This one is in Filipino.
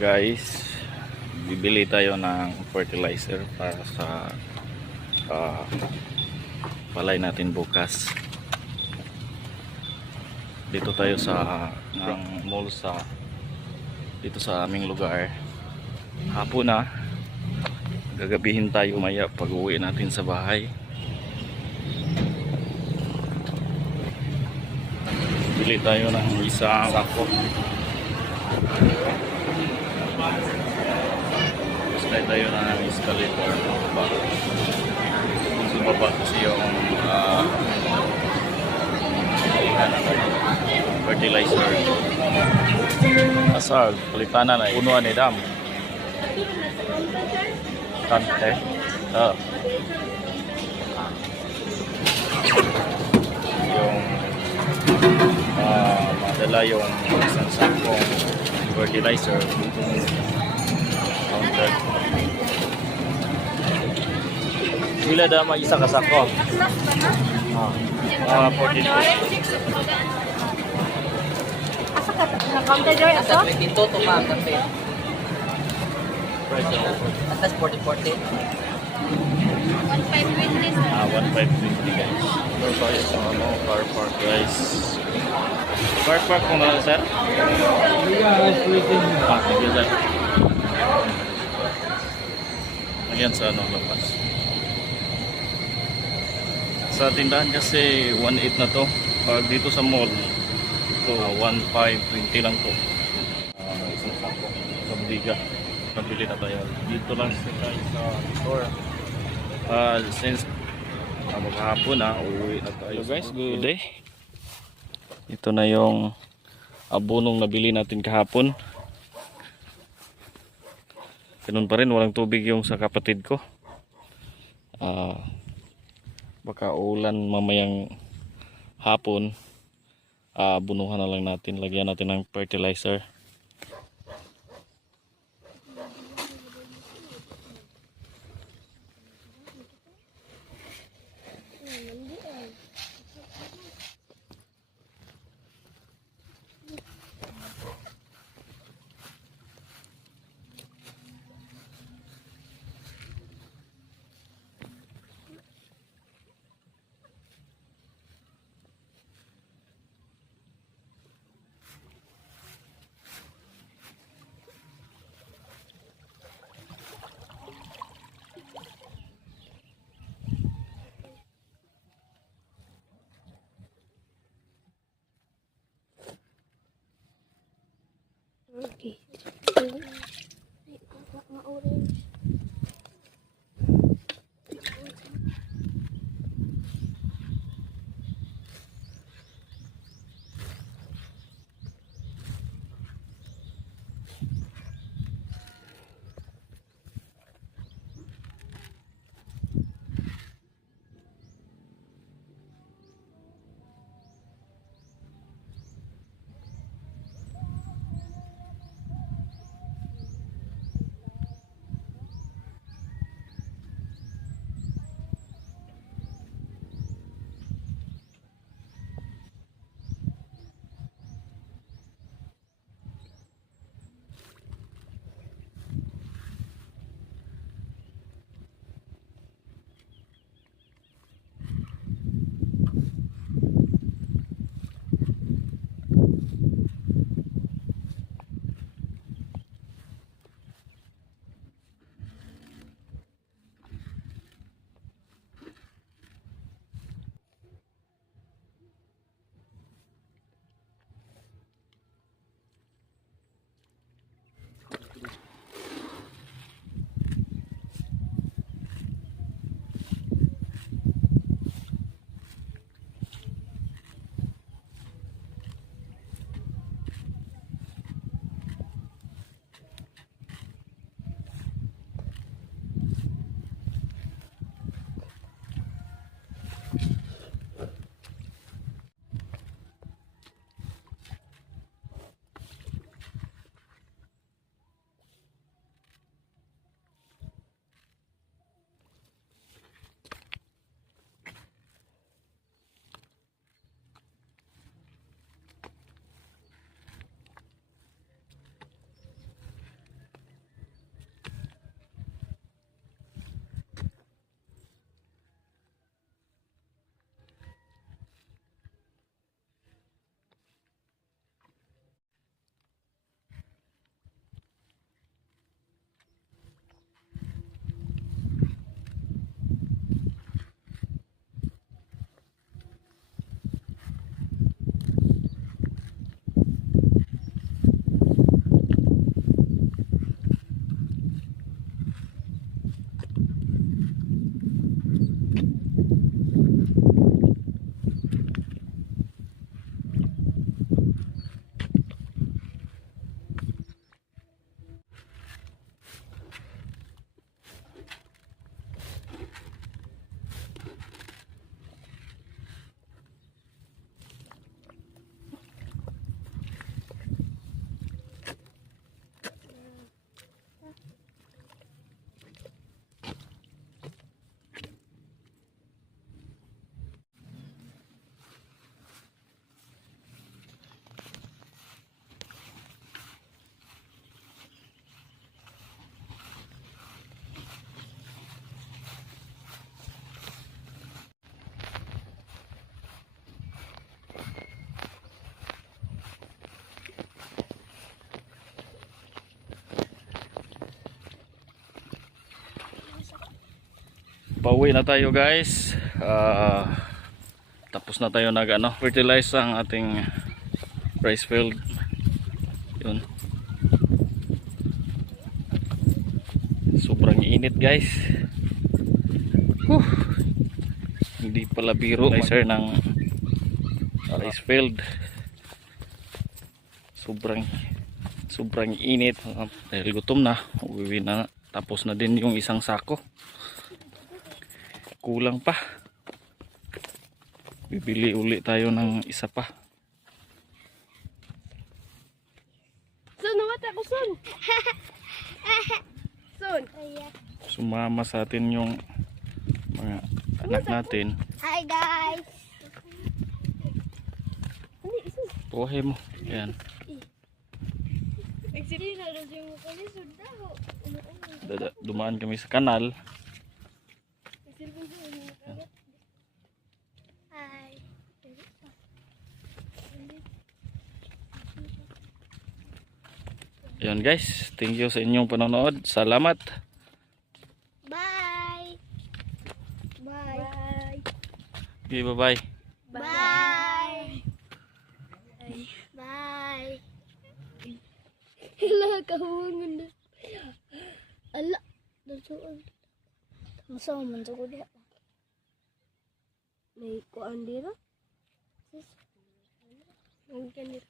Guys, bibili tayo ng fertilizer para sa ah, palay natin bukas. Dito tayo sa ng mall dito sa aming lugar. Hapon na, gagabihin tayo maya pag uwi natin sa bahay. Bili tayo ng isang sako. Gusto tayo ng escalator ba? Kung sa baba kasi yung fertilizer. Asal, palitan na punuan ni dam. Kante. Yung madala yung isang sakong fertilizer counter. Bila dah may isa ka sako? 14. Asa ka counter joy aso? Dito to pa kasi. Price Atas 40-40. 1520. 1520 guys. Ito tayo sa car park guys. Car park kung na sir? Thank you sir. Ayan sa labas. Sa tindahan kasi 1.8 na to. Pag dito sa mall, ito 1.520 lang to. Isang sako sa Budiga. Nabili na tayo. Dito lang tayo sa store. Since maghapon na, uuwi na tayo. Hello guys, good day. Ito na yung abonong nabili natin kahapon. Ganun pa rin, walang tubig yung sa kapatid ko. Baka ulan mamayang hapon. Bunuhan na lang natin, lagyan natin ng fertilizer. Okay. Ma-orange. Pauwi na tayo guys. Tapos na tayo fertilize ang ating rice field. Yun. Sobrang init guys. Hindi pala biro fertilizer ng rice field. Sobrang init. Dahil gutom na, uwi na. Tapos na din yung isang sako. Kulang pa. Bibili uli tayo ng isa pa. Sun, namat ako, Sun. Sun. Sumama sa atin yung mga anak natin. Hi guys. Buhay mo. Ayan. Dumaan kami sa kanal. Hi. Ayan guys. Thank you sa inyong panonood. Salamat. Bye. Bye. Okay, bye-bye. Bye. Bye. Hala, kahuwangan na. Ala, nasuon. Masama man sa kuya. May kuan dira. Sis. Ang kanir.